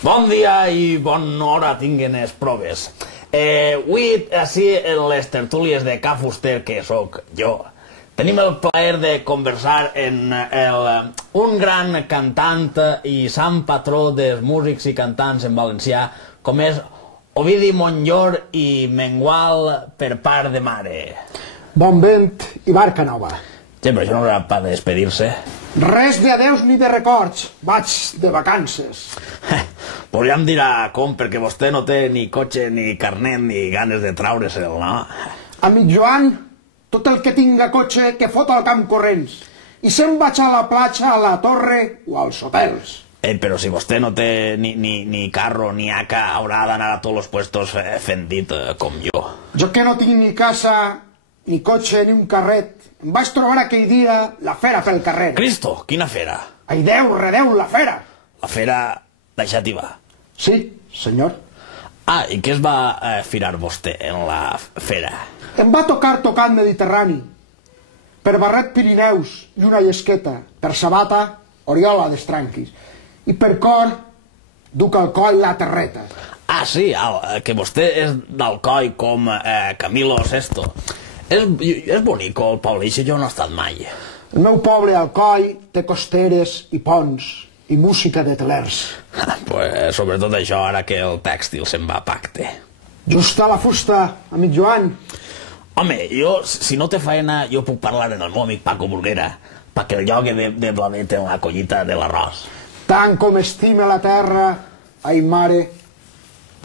Bon dia i bona hora tinguen les proves. Avui, així, en les tertúlies de Ca Fuster, que sóc jo, tenim el plaer de conversar amb un gran cantant i sant patró dels músics i cantants en valencià, com és Ovidi Montllor i Mengual per part de mare. Bon vent i barca nova. Sí, però això no era per despedir-se. Res d'adeus ni de records. Vaig de vacances. Podríem dir com, perquè vostè no té ni cotxe, ni carnet, ni ganes de traure'l, no? Amic Joan, tot el que tinga cotxe que fot al camp corrents. I se'n vaig a la platja, a la torre o als hotels. Però si vostè no té ni carro ni AK, haurà d'anar a tots els puestos fent dit com jo. Jo que no tinc ni casa, ni cotxe, ni un carret, em vaig trobar aquell dia la fera pel carrer. Cristo, quina fera? Ai, Déu, redeu, la fera. La fera deixat-hi va. Sí, senyor. Ah, i què es va firar vostè en la fera? Em va tocar Mediterrani, per barret Pirineus i una llesqueta, per sabata, oriola d'estranquis, i per cor, duc al coll la terreta. Ah, sí, que vostè és d'Alcoi com Camilo Sesto. És bonic el poble, i jo no he estat mai. El meu poble Alcoi té costeres i ponts i música de telers. Pues sobretot això, ara que el tèxtil se'n va a pacte. Just a la fusta, amic Joan. Home, jo, si no té faena, jo puc parlar amb el meu amic Paco Burguera, perquè el llogue de bladet en la collita de l'arròs. Tant com estime la terra, ai mare,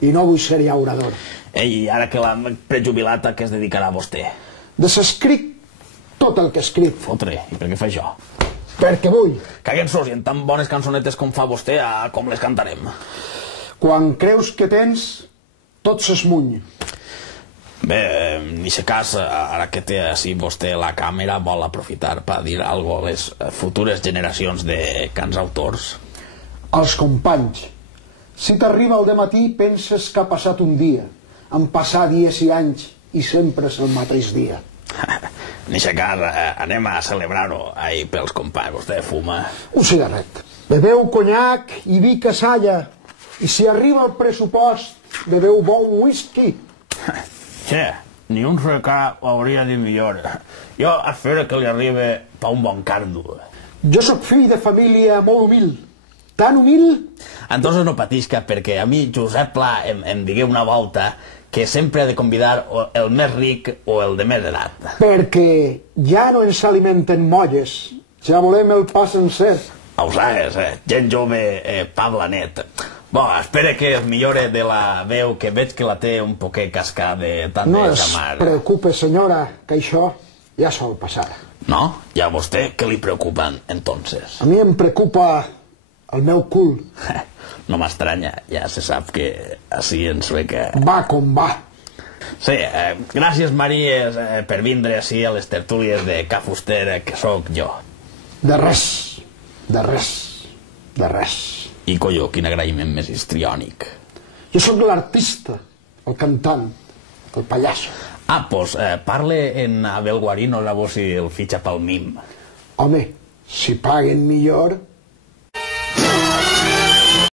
i no vull ser llaurador. I ara que l'ha prejubilat, a què es dedicarà vostè? Desescric tot el que he escrit. Fotre, i per què fa això? Perquè vull. Caguem-sos, i en tan bones cançonetes com fa vostè, com les cantarem? Quan creus que tens, tot s'esmuny. Bé, ni se cas, ara que té així vostè la càmera, vol aprofitar per dir alguna cosa a les futures generacions de cantsautors. Als companys, si t'arriba el dematí penses que ha passat un dia. Han passat dies i anys i sempre és el mateix dia. Ni se cas, anem a celebrar-ho ahir pels companys. Vostè fuma? Un cigarret. Beveu conyac i vi casalla. I si arriba el pressupost, beveu bon whisky. Che, ni un recà ho hauria dit millor. Jo espero que li arribi per un bon cardo. Jo sóc fill de família molt humil. Tan humil... Entonces no patisca, perquè a mi Josep Pla em digué una volta que sempre he de convidar el més ric o el de més edat. Perquè ja no ens alimenten molles, ja volem el pa sencer. Ho saps, gent jove, pa blanet. Bo, espere que es millore de la veu, que veig que la té un poquet cascada de tant no de es xamar. preocupe, senyora, que això ja sol passar. No? I a vostè què li preocupen, entonces? A mi em preocupa el meu cul. No m'estranya, ja se sap que així ens ve que... Va com va. Sí, gràcies, Maries, per vindre així a les tertúlies de Ca Fuster, que sóc jo. De res, de res, de res. I, colló, quin agraïment més histriònic. Jo sóc l'artista, el cantant, el pallasso. Ah, doncs parle en Abel Guarino, llavors si el fitxa pel mim. Home, si paguen millor...